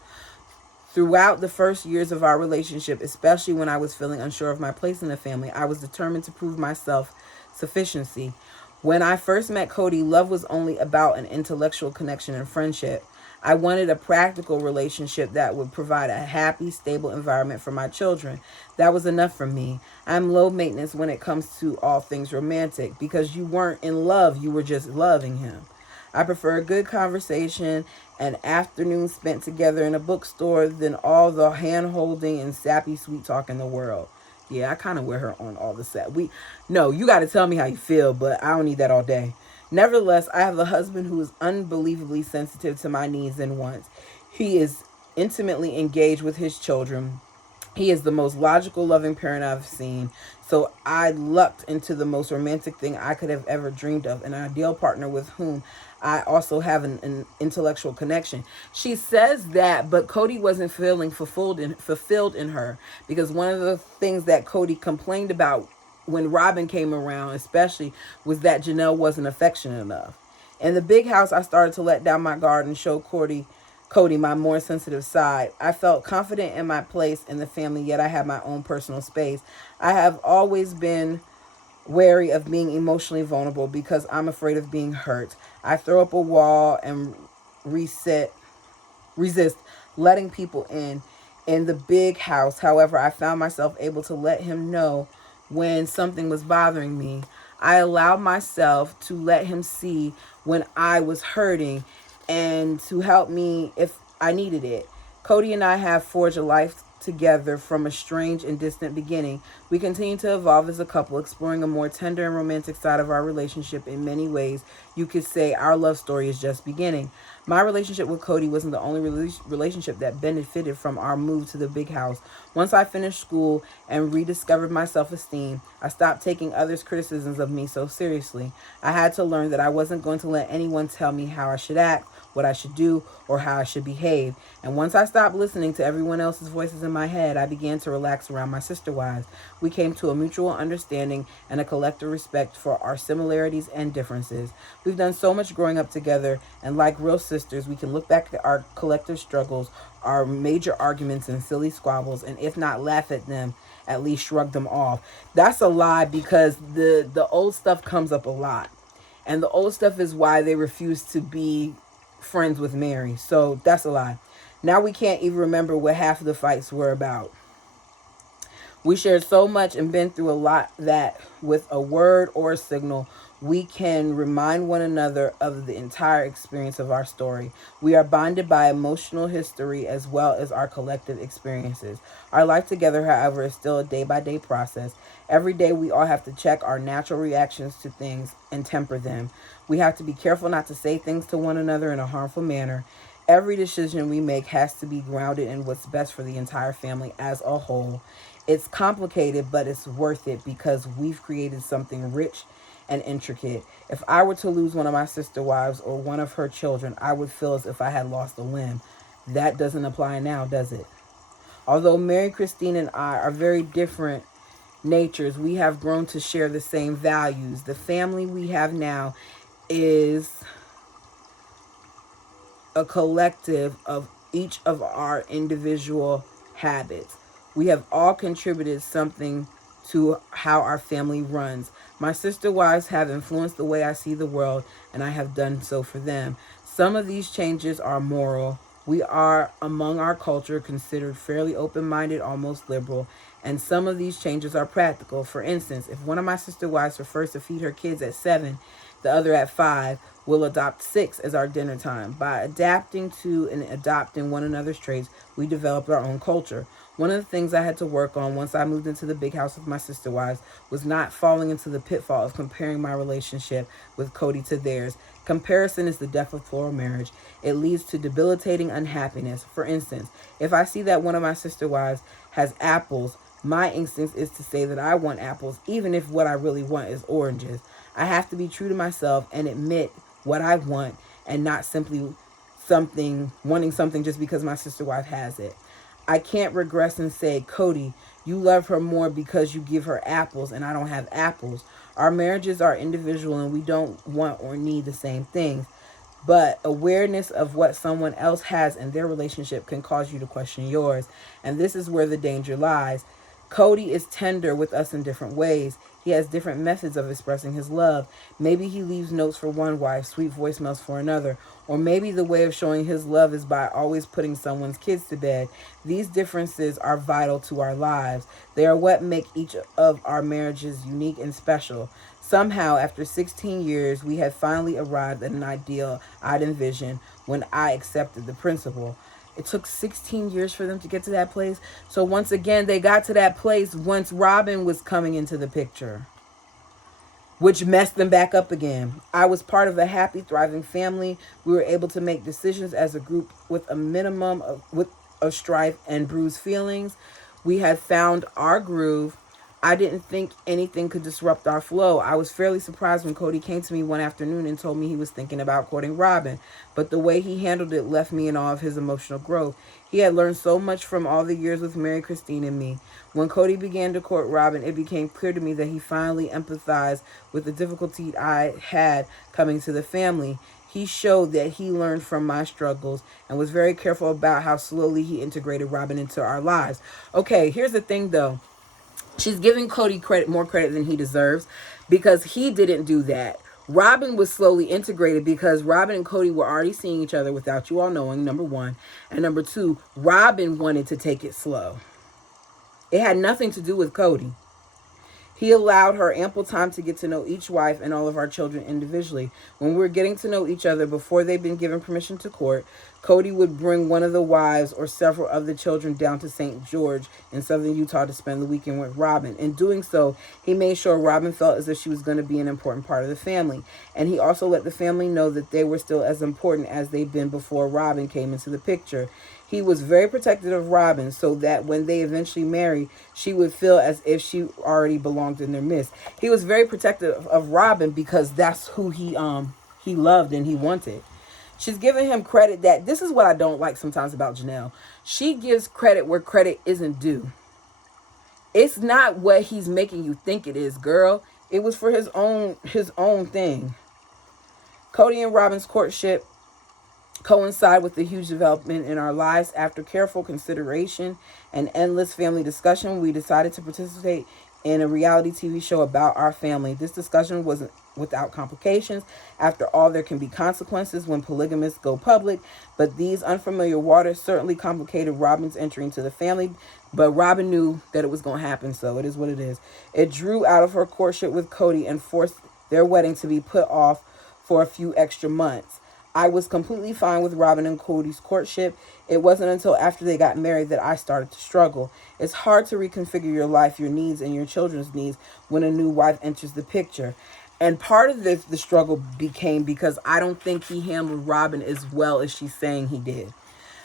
Throughout the first years of our relationship, especially when I was feeling unsure of my place in the family, I was determined to prove myself sufficiency. When I first met Cody, love was only about an intellectual connection and friendship. I wanted a practical relationship that would provide a happy, stable environment for my children. That was enough for me. I'm low maintenance when it comes to all things romantic because you weren't in love, you were just loving him. I prefer a good conversation and afternoons spent together in a bookstore than all the hand-holding and sappy sweet talk in the world. Yeah, I kind of wear her on all the set. No, you got to tell me how you feel, but I don't need that all day. Nevertheless, I have a husband who is unbelievably sensitive to my needs and wants. He is intimately engaged with his children. He is the most logical, loving parent I've seen. So I lucked into the most romantic thing I could have ever dreamed of, an ideal partner with whom I also have an intellectual connection. She says that, but Cody wasn't feeling fulfilled in her, because one of the things that Cody complained about when Robin came around, especially, was that Janelle wasn't affectionate enough. In the big house, I started to let down my guard and show Cody my more sensitive side. I felt confident in my place in the family, yet I had my own personal space. I have always been wary of being emotionally vulnerable because I'm afraid of being hurt. I throw up a wall and resist letting people in. In the big house, however, I found myself able to let him know when something was bothering me. I allowed myself to let him see when I was hurting and to help me if I needed it. Cody and I have forged a life together from a strange and distant beginning. We continue to evolve as a couple, exploring a more tender and romantic side of our relationship in many ways. You could say our love story is just beginning. My relationship with Cody wasn't the only relationship that benefited from our move to the big house. Once I finished school and rediscovered my self-esteem, I stopped taking others' criticisms of me so seriously. I had to learn that I wasn't going to let anyone tell me how I should act, what I should do, or how I should behave. And once I stopped listening to everyone else's voices in my head, I began to relax around my sister wives. We came to a mutual understanding and a collective respect for our similarities and differences. We've done so much growing up together, and like real sisters, we can look back at our collective struggles, our major arguments and silly squabbles, and if not laugh at them, at least shrug them off. That's a lie, because the old stuff comes up a lot. And the old stuff is why they refuse to be friends with Mary. So that's a lie. Now we can't even remember what half of the fights were about. We shared so much and been through a lot that with a word or a signal, we can remind one another of the entire experience of our story. We are bonded by emotional history as well as our collective experiences. Our life together, however, is still a day-by-day process. Every day we all have to check our natural reactions to things and temper them. We have to be careful not to say things to one another in a harmful manner. Every decision we make has to be grounded in what's best for the entire family as a whole. It's complicated, but it's worth it because we've created something rich and intricate. If I were to lose one of my sister wives or one of her children, I would feel as if I had lost a limb. That doesn't apply now, does it? Although Mary Christine and I are very different natures, we have grown to share the same values. The family we have now is a collective of each of our individual habits. We have all contributed something to how our family runs. My sister wives have influenced the way I see the world, and I have done so for them. Some of these changes are moral. We are, among our culture, considered fairly open-minded, almost liberal, and some of these changes are practical. For instance, if one of my sister wives prefers to feed her kids at 7, the other at 5, we'll adopt 6 as our dinner time. By adapting to and adopting one another's traits, we developed our own culture. One of the things I had to work on once I moved into the big house with my sister wives was not falling into the pitfall of comparing my relationship with Cody to theirs. Comparison is the death of plural marriage. It leads to debilitating unhappiness. For instance, if I see that one of my sister wives has apples, my instinct is to say that I want apples, even if what I really want is oranges. I have to be true to myself and admit what I want and not simply wanting something just because my sister wife has it. I can't regress and say, Cody, you love her more because you give her apples and I don't have apples. Our marriages are individual and we don't want or need the same things. But awareness of what someone else has in their relationship can cause you to question yours. And this is where the danger lies. Cody is tender with us in different ways. He has different methods of expressing his love. Maybe he leaves notes for one wife, sweet voicemails for another. Or maybe the way of showing his love is by always putting someone's kids to bed. These differences are vital to our lives. They are what make each of our marriages unique and special. Somehow, after 16 years, we had finally arrived at an ideal I'd envisioned when I accepted the principle. It took 16 years for them to get to that place. So once again, they got to that place once Robin was coming into the picture, which messed them back up again. I was part of a happy, thriving family. We were able to make decisions as a group with a minimum of strife and bruised feelings. We had found our groove. I didn't think anything could disrupt our flow. I was fairly surprised when Cody came to me one afternoon and told me he was thinking about courting Robin, but the way he handled it left me in awe of his emotional growth. He had learned so much from all the years with Mary Christine and me. When Cody began to court Robin, it became clear to me that he finally empathized with the difficulty I had coming to the family. He showed that he learned from my struggles and was very careful about how slowly he integrated Robin into our lives. Okay, here's the thing though. She's giving Cody more credit than he deserves because he didn't do that. Robin was slowly integrated because Robin and Cody were already seeing each other without you all knowing, number one. And number two, Robin wanted to take it slow. It had nothing to do with Cody. He allowed her ample time to get to know each wife and all of our children individually. When we were getting to know each other before they'd been given permission to court, Cody would bring one of the wives or several of the children down to St. George in southern Utah to spend the weekend with Robin. In doing so, he made sure Robin felt as if she was going to be an important part of the family. And he also let the family know that they were still as important as they'd been before Robin came into the picture. He was very protective of Robin so that when they eventually married, she would feel as if she already belonged in their midst. He was very protective of Robin because that's who he loved and he wanted. She's giving him credit that, this is what I don't like sometimes about Janelle. She gives credit where credit isn't due. It's not what he's making you think it is, girl. It was for his own thing. Cody and Robin's courtship coincide with the huge development in our lives. After careful consideration and endless family discussion, we decided to participate in a reality TV show about our family. This discussion wasn't without complications. After all, there can be consequences when polygamists go public, but these unfamiliar waters certainly complicated Robin's entry into the family. But Robin knew that it was going to happen, so it is what it is. It drew out of her courtship with Cody and forced their wedding to be put off for a few extra months. I was completely fine with Robin and Cody's courtship. It wasn't until after they got married that I started to struggle. It's hard to reconfigure your life, your needs, and your children's needs when a new wife enters the picture. And part of the struggle became because I don't think he handled Robin as well as she's saying he did.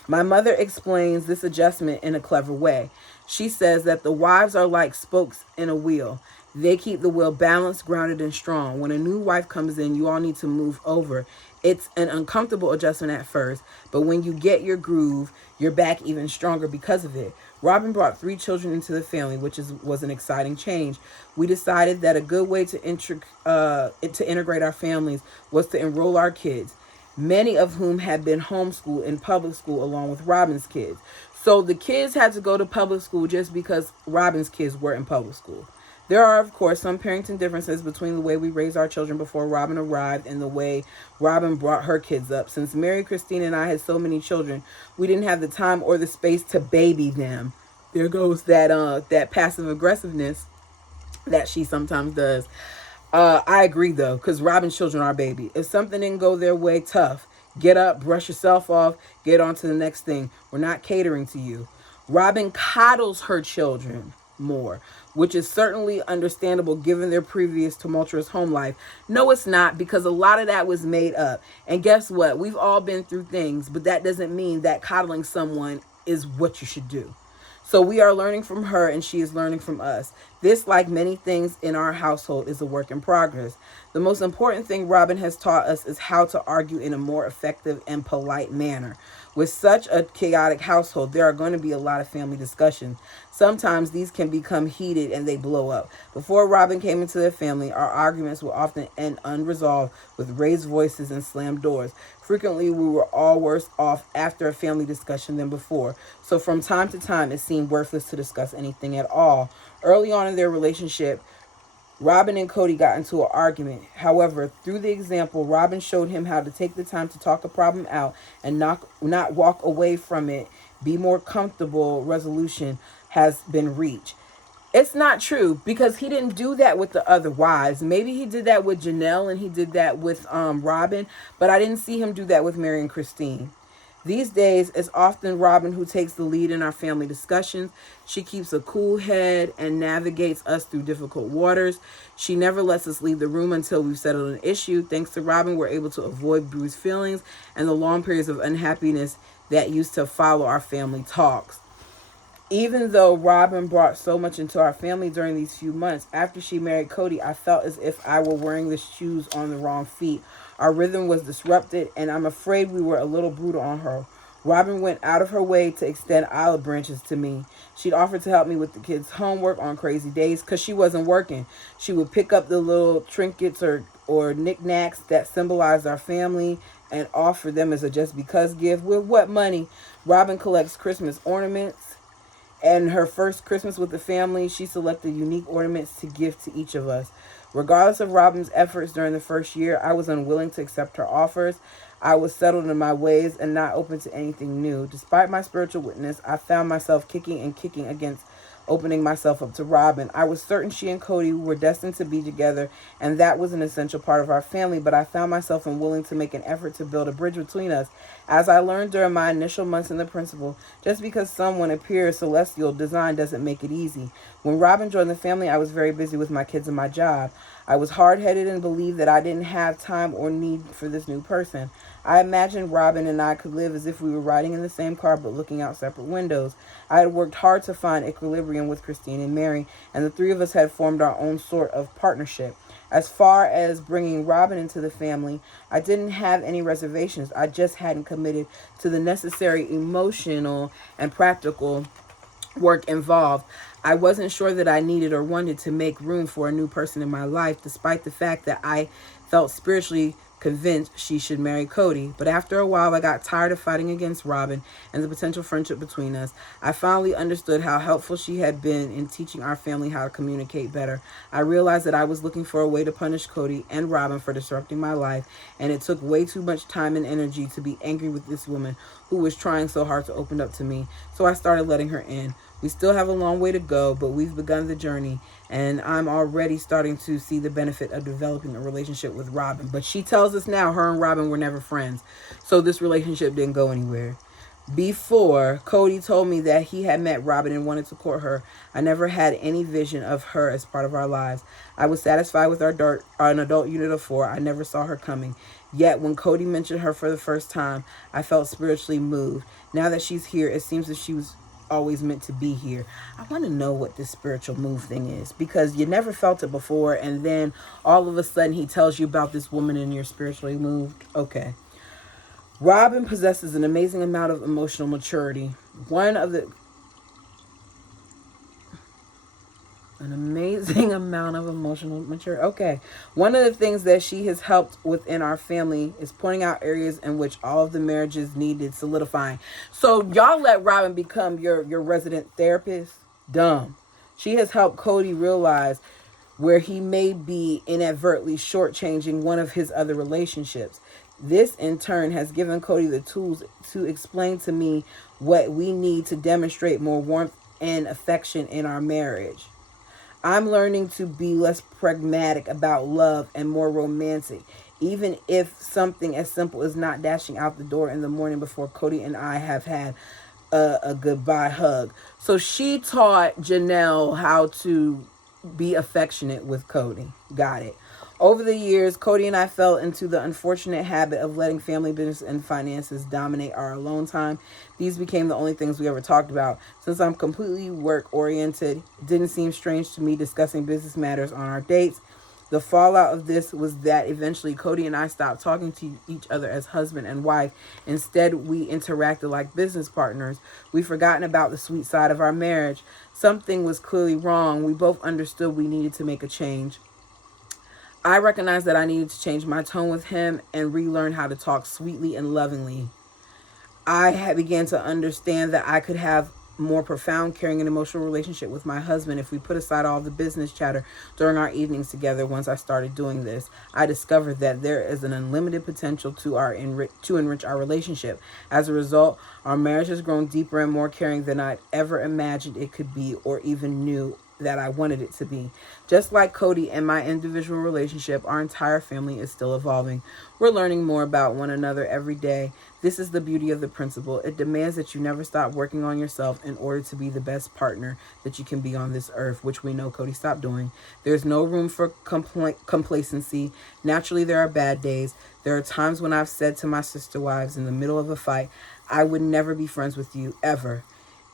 My mother explains this adjustment in a clever way. She says that the wives are like spokes in a wheel. They keep the wheel balanced, grounded, and strong. When a new wife comes in, you all need to move over. It's an uncomfortable adjustment at first, but when you get your groove, you're back even stronger because of it. Robin brought 3 children into the family, which was an exciting change. We decided that a good way to integrate our families was to enroll our kids, many of whom had been homeschooled in public school along with Robin's kids. So the kids had to go to public school just because Robin's kids were in public school. There are, of course, some parenting differences between the way we raised our children before Robin arrived and the way Robin brought her kids up. Since Mary Christine and I had so many children, we didn't have the time or the space to baby them. There goes that passive aggressiveness that she sometimes does. I agree though, because Robin's children are baby. If something didn't go their way, tough. Get up, brush yourself off, get on to the next thing. We're not catering to you. Robin coddles her children more, which is certainly understandable given their previous tumultuous home life. No, it's not, because a lot of that was made up. And guess what? We've all been through things, but that doesn't mean that coddling someone is what you should do. So we are learning from her and she is learning from us. This, like many things in our household, is a work in progress. The most important thing Robin has taught us is how to argue in a more effective and polite manner. With such a chaotic household, there are going to be a lot of family discussions. Sometimes these can become heated and they blow up. Before Robin came into the family, our arguments would often end unresolved with raised voices and slammed doors. Frequently, we were all worse off after a family discussion than before. So from time to time, it seemed worthless to discuss anything at all. Early on in their relationship, Robin and Cody got into an argument. However, through the example, Robin showed him how to take the time to talk a problem out and not walk away from it. Be more comfortable. Resolution has been reached. It's not true, because he didn't do that with the other wives. Maybe he did that with Janelle and he did that with Robin, but I didn't see him do that with Mary and Christine. These days, it's often Robin who takes the lead in our family discussions. She keeps a cool head and navigates us through difficult waters. She never lets us leave the room until we've settled an issue. Thanks to Robin, we're able to avoid bruised feelings and the long periods of unhappiness that used to follow our family talks. Even though Robin brought so much into our family during these few months, after she married Cody, I felt as if I were wearing the shoes on the wrong feet. Our rhythm was disrupted, and I'm afraid we were a little brutal on her. Robin went out of her way to extend olive branches to me. She'd offered to help me with the kids' homework on crazy days because she wasn't working. She would pick up the little trinkets or knickknacks that symbolized our family and offer them as a just because gift. With what money? Robin collects Christmas ornaments. And her first Christmas with the family, she selected unique ornaments to give to each of us. Regardless of Robin's efforts during the first year, I was unwilling to accept her offers. I was settled in my ways and not open to anything new. Despite my spiritual witness, I found myself kicking against opening myself up to Robin. I was certain she and Cody were destined to be together, and that was an essential part of our family, but I found myself unwilling to make an effort to build a bridge between us. As I learned during my initial months in the principal, just because someone appears celestial design doesn't make it easy. When Robin joined the family, I was very busy with my kids and my job. I was hard-headed and believed that I didn't have time or need for this new person. I imagined Robin and I could live as if we were riding in the same car but looking out separate windows. I had worked hard to find equilibrium with Christine and Mary, and the three of us had formed our own sort of partnership. As far as bringing Robin into the family, I didn't have any reservations. I just hadn't committed to the necessary emotional and practical work involved. I wasn't sure that I needed or wanted to make room for a new person in my life, despite the fact that I felt spiritually convinced she should marry Cody. But after a while, I got tired of fighting against Robin and the potential friendship between us. I finally understood how helpful she had been in teaching our family how to communicate better. I realized that I was looking for a way to punish Cody and Robin for disrupting my life, and it took way too much time and energy to be angry with this woman who was trying so hard to open up to me. So I started letting her in. We still have a long way to go, but we've begun the journey, and I'm already starting to see the benefit of developing a relationship with Robin. But she tells us now her and Robin were never friends, so this relationship didn't go anywhere. Before, Cody told me that he had met Robin and wanted to court her. I never had any vision of her as part of our lives. I was satisfied with an adult unit of 4. I never saw her coming. Yet, when Cody mentioned her for the first time, I felt spiritually moved. Now that she's here, it seems that she was always meant to be here. I want to know what this spiritual move thing is, because you never felt it before, and then all of a sudden he tells you about this woman and you're spiritually moved. Okay. Robin possesses an amazing amount of emotional maturity. Okay. One of the things that she has helped within our family is pointing out areas in which all of the marriages needed solidifying. So y'all let Robin become your resident therapist? Dumb. She has helped Cody realize where he may be inadvertently shortchanging one of his other relationships. This, in turn, has given Cody the tools to explain to me what we need to demonstrate more warmth and affection in our marriage. I'm learning to be less pragmatic about love and more romantic, even if something as simple as not dashing out the door in the morning before Cody and I have had a goodbye hug. So she taught Janelle how to be affectionate with Cody. Got it. Over the years, Cody and I fell into the unfortunate habit of letting family business and finances dominate our alone time. These became the only things we ever talked about. Since I'm completely work oriented, it didn't seem strange to me discussing business matters on our dates. The fallout of this was that eventually Cody and I stopped talking to each other as husband and wife. Instead, we interacted like business partners. We've forgotten about the sweet side of our marriage. Something was clearly wrong. We both understood we needed to make a change. I recognized that I needed to change my tone with him and relearn how to talk sweetly and lovingly. I had began to understand that I could have more profound, caring, and emotional relationship with my husband if we put aside all the business chatter during our evenings together. Once I started doing this, I discovered that there is an unlimited potential to enrich our relationship. As a result, our marriage has grown deeper and more caring than I'd ever imagined it could be or even knew that I wanted it to be. Just like Cody and my individual relationship, our entire family is still evolving. We're learning more about one another every day. This is the beauty of the principle. It demands that you never stop working on yourself in order to be the best partner that you can be on this earth, which we know Cody stopped doing. There's no room for complacency. Naturally, there are bad days. There are times when I've said to my sister wives in the middle of a fight, I would never be friends with you, ever.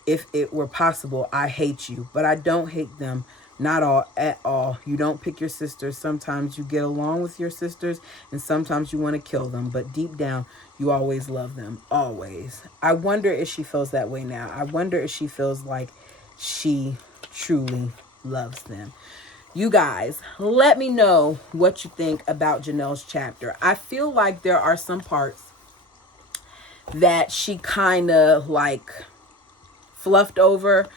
If it were possible, I hate you. But I don't hate them. Not all at all. You don't pick your sisters. Sometimes you get along with your sisters and sometimes you want to kill them. But deep down, you always love them. Always. I wonder if she feels that way now. I wonder if she feels like she truly loves them. You guys, let me know what you think about Janelle's chapter. I feel like there are some parts that she kind of like fluffed over,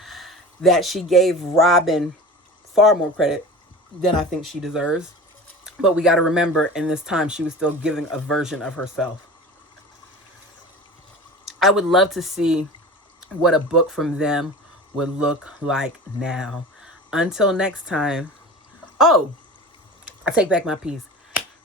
that she gave Robin far more credit than I think she deserves. But we got to remember, in this time, she was still giving a version of herself. I would love to see what a book from them would look like now. Until next time. Oh, I take back my piece.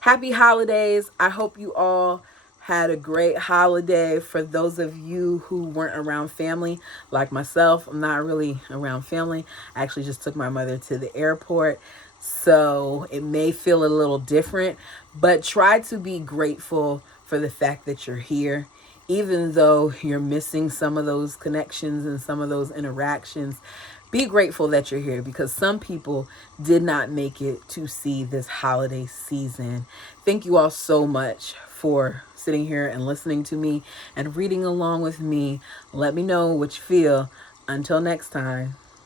Happy holidays. I hope you all had a great holiday. For those of you who weren't around family, like myself, I'm not really around family. I actually just took my mother to the airport, so it may feel a little different, but try to be grateful for the fact that you're here, even though you're missing some of those connections and some of those interactions. Be grateful that you're here, because some people did not make it to see this holiday season. Thank you all so much for sitting here and listening to me and reading along with me. Let me know what you feel. Until next time.